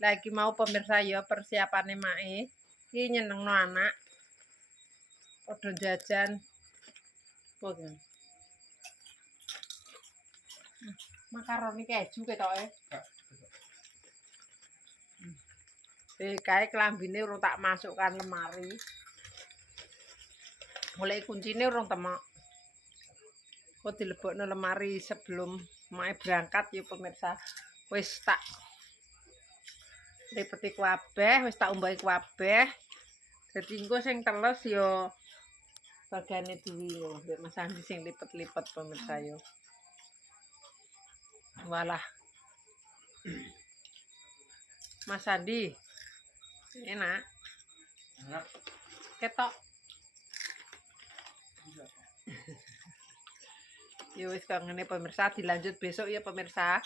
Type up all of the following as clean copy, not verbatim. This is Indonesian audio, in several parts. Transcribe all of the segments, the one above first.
Lagi mau pemirsa ya persiapane mae. Iki nyenengno anak. Padha jajan. Pokoke. Makaroni keju ketoke. Kae klambine urung tak masukkan lemari. Mulai kuncine urung temok. Kok dilebokno lemari sebelum mae berangkat ya pemirsa. Wis tak lipeti kabeh, wis tak umbahi kabeh. Dadi engko sing teles ya bagane duwi lho, Mas Andi sing lipet-lipet pemirsa yo. Walah. Mas Andi. Enak. Enak. Ketok. Ya wis ngene pemirsa, dilanjut besok ya pemirsa.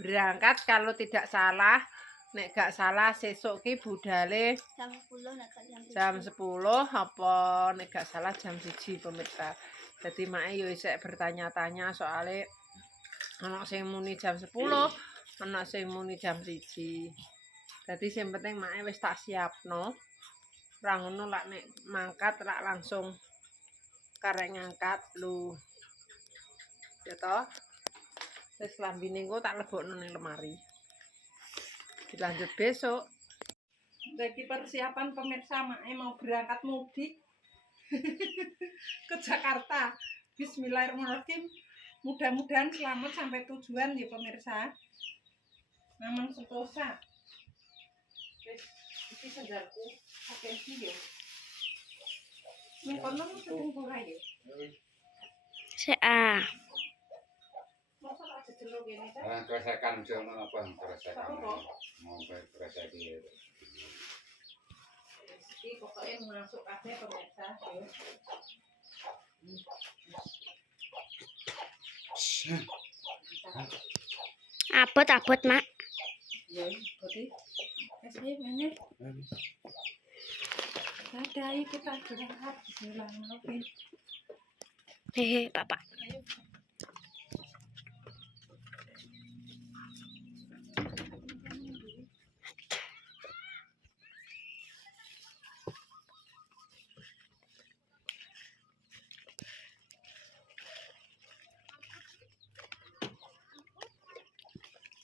Berangkat kalau tidak salah, nek gak salah sesuk ki budale jam 10 apa nek gak salah jam 1 pemirsa. Jadi mae yo isek bertanya-tanya soalnya ana sing muni jam 10, ana sing muni jam 1. Jadi sing penting mae wis tak siapno. Ora ngono lak nek mangkat lak langsung karek ngangkat lho. Ya toh. Wis lambine engko tak lebokno ning lemari. Dilanjut besok. Lagi persiapan pemirsa mae mau berangkat mudik ke Jakarta. Bismillahirrahmanirrahim. Mudah-mudahan selamat sampai tujuan ya pemirsa. Mamang sentosa. Wis iki sendalku pakai iki yo. Ning kono sing ora ya. Sa. Masa tak jejelok ngene ta? Keresekan jono apa keresekan. Mau keresek iki. Iki pokoke masuk kabeh pemirsa yo. Abot, Mak. Ya, berarti kasih mana? Ayo kita berangkat. Bismillahirrahmanirrahim. Hehe, Bapak. Ayo.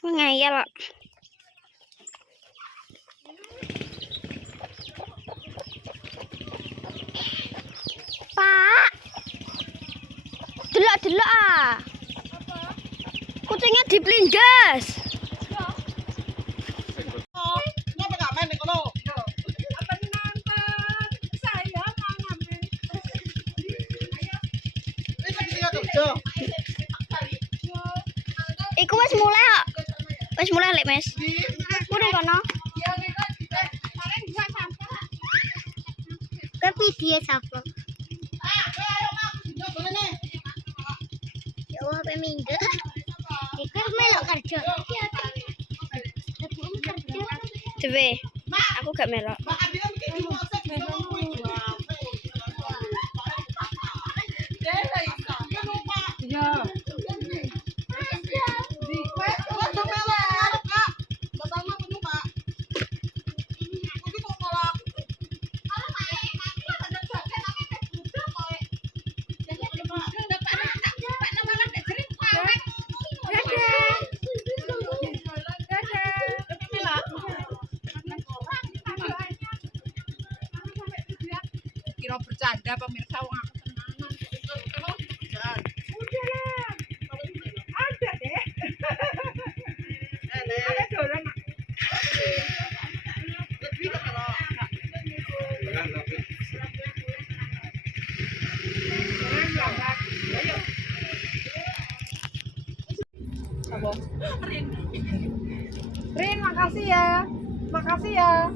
Ngayal. Pak. Delok-delok ah. Apa? Kucingnya diplindas. Oh, ngapa gak main nih kono? Apa nonton? Saya mau ngamen. Ayo. Ini kerja. Iku wis mulai kok. Wis mulai lek, Mas. Kudu kono. Ke video sapa? Ya Allah, peminggu. Iku melok kerja. Dewe, aku gak melok. Iya. Kira bercanda pemirsa wong aku tenanan. Ada deh. Ada dolan. Lebih ke kalau. Ayo. Rin, makasih ya. Makasih ya.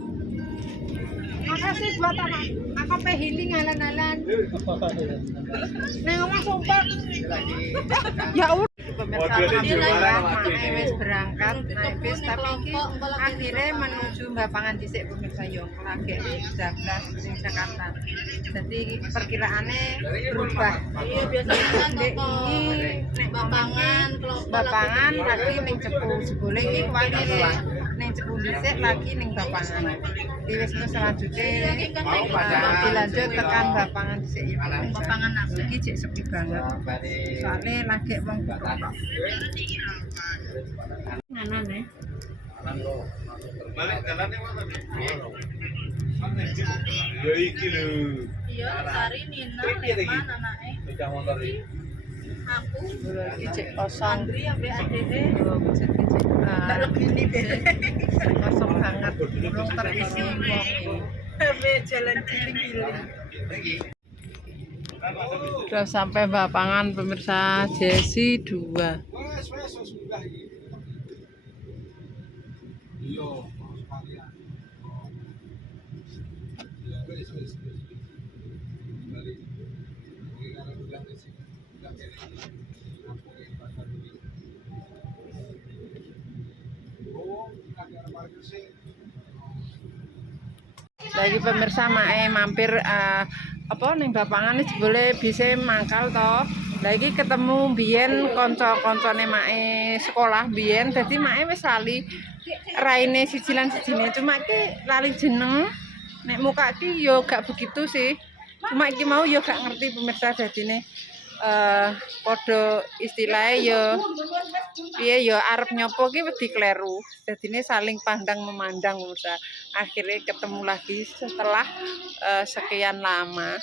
Makasih buat anak. Aku healing alan-alan. Neng omah sumpah. Ya udah. Pemirsa alhamdulillah wis berangkat naik bis tapi iki akhirnya menuju Bapangan dhisik pemirsa yo lagi Jablas ning Jakarta. Jadi perkiraannya berubah. Iya biasanya kan nek Bapangan tadi ning Cepu sebule iki kuwi ning cepu dhisik lagi ning Bapangan. Di wisnu selanjutnya dilanjut tekan Bapangan dhisik. Bapangan iki cek sepi banget. Soalnya lagi wong kutok. Nanane. Balik jalannya mana nih? Ya iki lho. Iya, Sari, Nina, Leman, anaknya. Bocah motor iki. Aku, Iki cek kosong. Andri, ambek adede. Mbak Legini deh. Kosong banget. Belum terisi wong. Ambek jalan giling-giling. Sudah sampai Bapangan pemirsa, Jesi 2. Lagi pemirsa mae mampir apa ning Bapangan iki boleh bisa mangkal toh. Lagi ketemu biyen kanca-kancane mae sekolah biyen, dadi mae wis lali raine siji lan sijine, cuma iki lali jeneng. Nek muka iki yo gak begitu sih. Cuma iki mau yo gak ngerti pemirsa dadine padha istilahnya yo piye yo arep nyopo ki wedi kleru. Dadine saling pandang memandang pemirsa. Akhirnya ketemu lagi setelah sekian lama.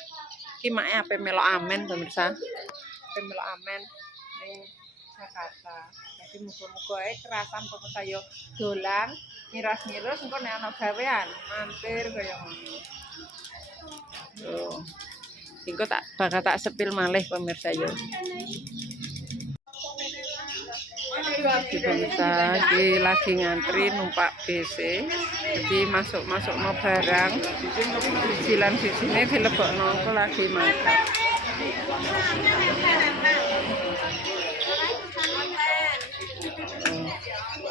Ki mae ape melok amen pemirsa. Ape melok amen ning Jakarta. Jadi muga-muga ae kerasan pemirsa yo dolan miras-miras engko nek ana gawean mampir kaya ngono. Tuh. Engko bakal tak sepil malih pemirsa yo. Pemirsa iki lagi ngantri numpak BC. Jadi masuk-masuk no barang. Sijilan sijine dilebokno engko lagi makan.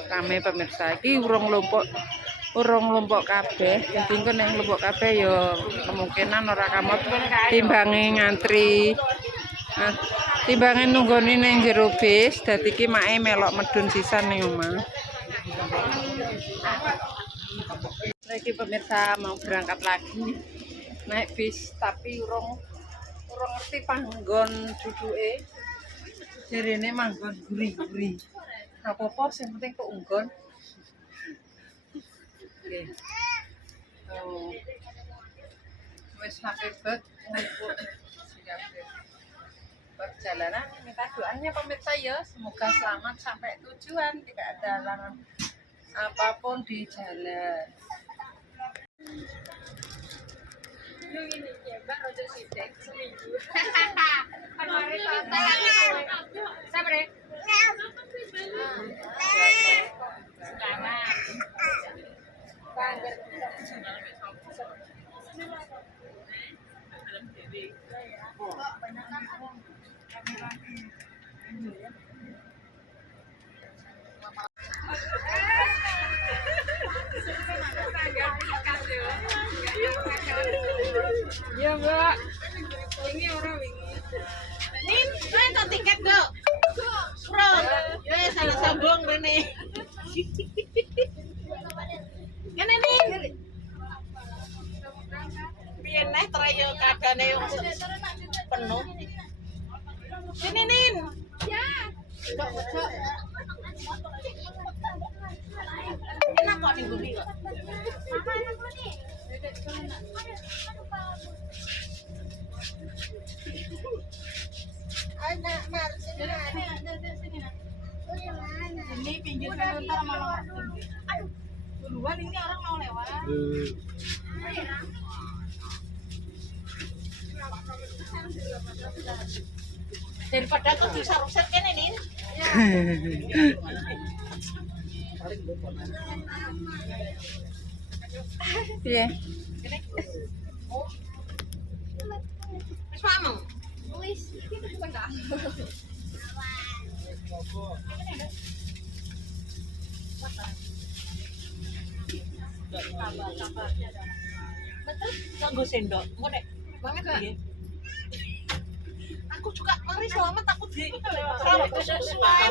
Rame pemirsa iki urung lumpuk kabeh. Jadi engko nek lumpuk kabeh ya kemungkinan ora kamot timbange ngantri. Nah, timbange nunggoni ning jero bis, dadi iki mae melok medun sisan ning omah. Lagi pemirsa mau berangkat lagi naik bis tapi urung ngerti panggon duduke. Jarene manggon guri-guri. Apa-apa sing penting kok unggon. Oke. Oh. Wis hafebet ngumpul perjalanan, minta doanya pemirsa ya, semoga selamat sampai tujuan, tidak ada halangan apapun di jalan. Ya Mbak, ini orang wingi. Nin, mana tiket dok? Bro, ya salah sambung Rene. Kan ini biar naik terayo keadaannya yang penuh. Sini Nin. Ya. Cok. Enak kok nih gudi kok. Ini pinggir sebentar malah. Aduh, duluan ini orang mau lewat. Daripada aku bisa ruset kan ini. Iya. Wis paham? Wis, iki enggak. Betul, kanggo sendok. Engko nek banget piye? Aku juga mari selamat takut di selamat sesuai.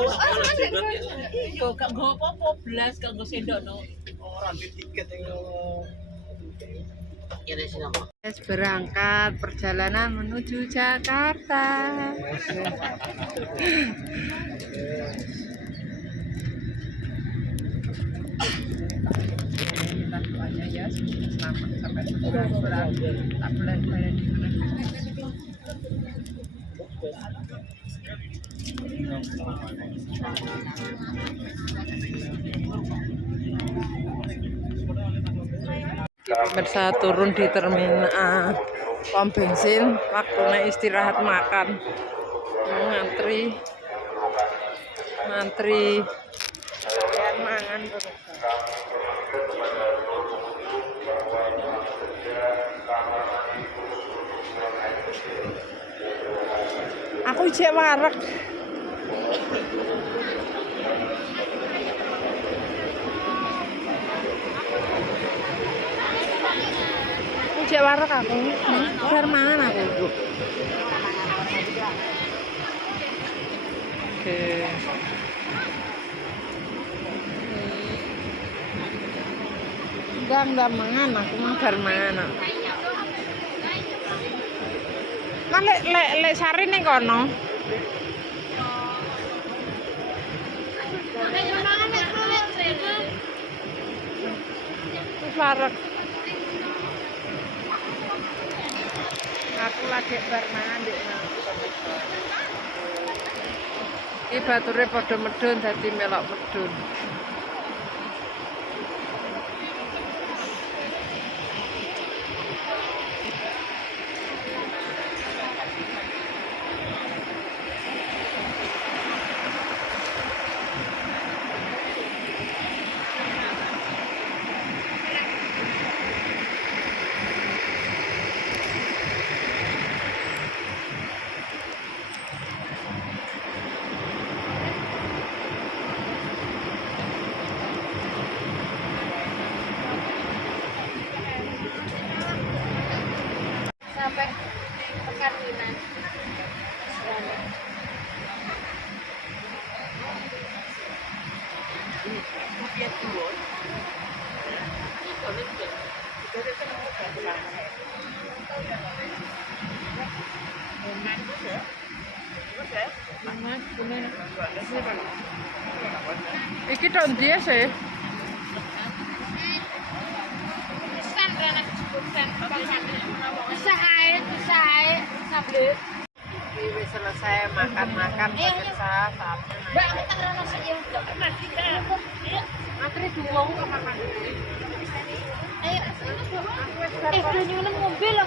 Iya, gak nggo apa-apa blas kanggo sendok no. Wes berangkat perjalanan menuju Jakarta. Minta doanya ya selamat sampai tujuan tak boleh bayar di mana. Pemirsa turun di terminal pom bensin, waktunya istirahat makan. Ngantri kalian mangan pemirsa. Aku cek wareg. Aku cek wareg aku. Biar mangan aku. Oke. Enggak mangan aku mah bar mangan. Kan lek sari ning kono. Wis wareg. Aku lagi bar mangan ndek nang. Iki bature padha medun dadi melok medun. Sampai Pekalongan. Iki tok ndi sih? Bisa air, sambil. Iki wis selesai makan-makan pemirsa, saatnya Mbak, aku tak rasa sih yang antri dua ke makan. Ayo, udah nyulam mobil.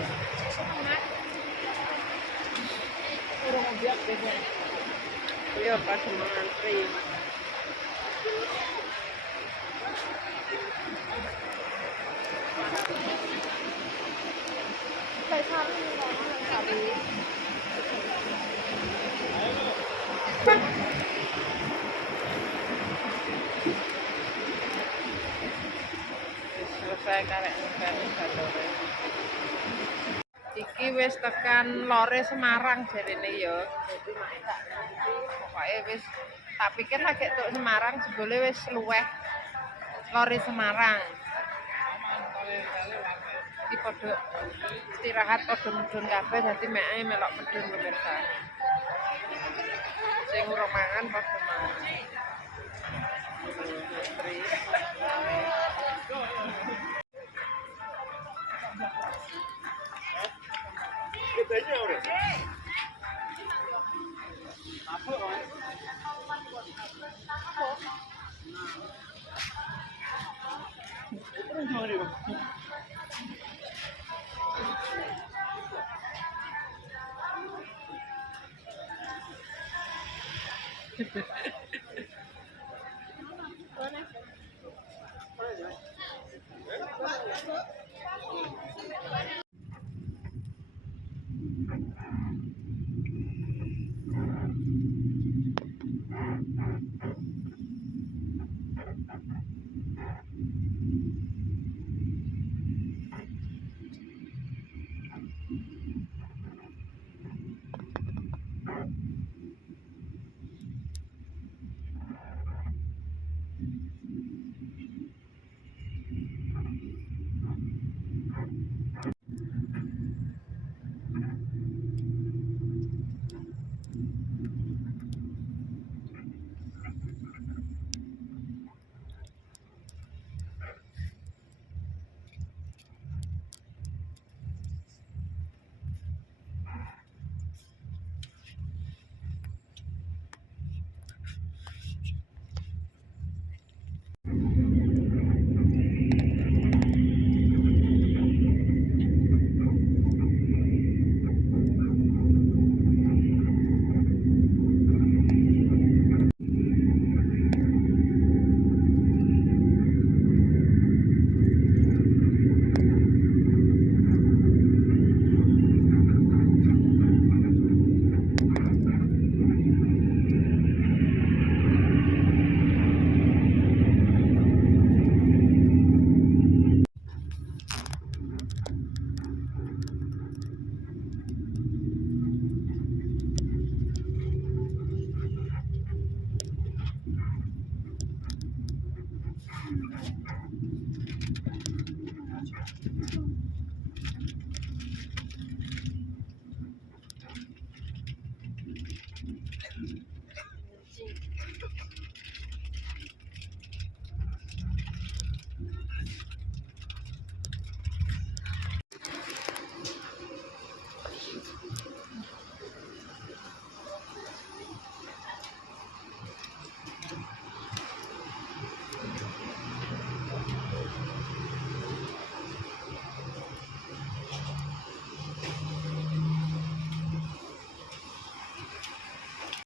Iya pas mau antri. Selesai karek batore. Iki wis tekan lore Semarang jarene ya. Dadi mak tak nanti pokoke wis tak pikir lagi tuk Semarang jebule wis luweh lore Semarang. Iki padha istirahat padha medun kabeh dadi meke melok medun pemirsa. Sing urung mangan padha mangan. Hehehe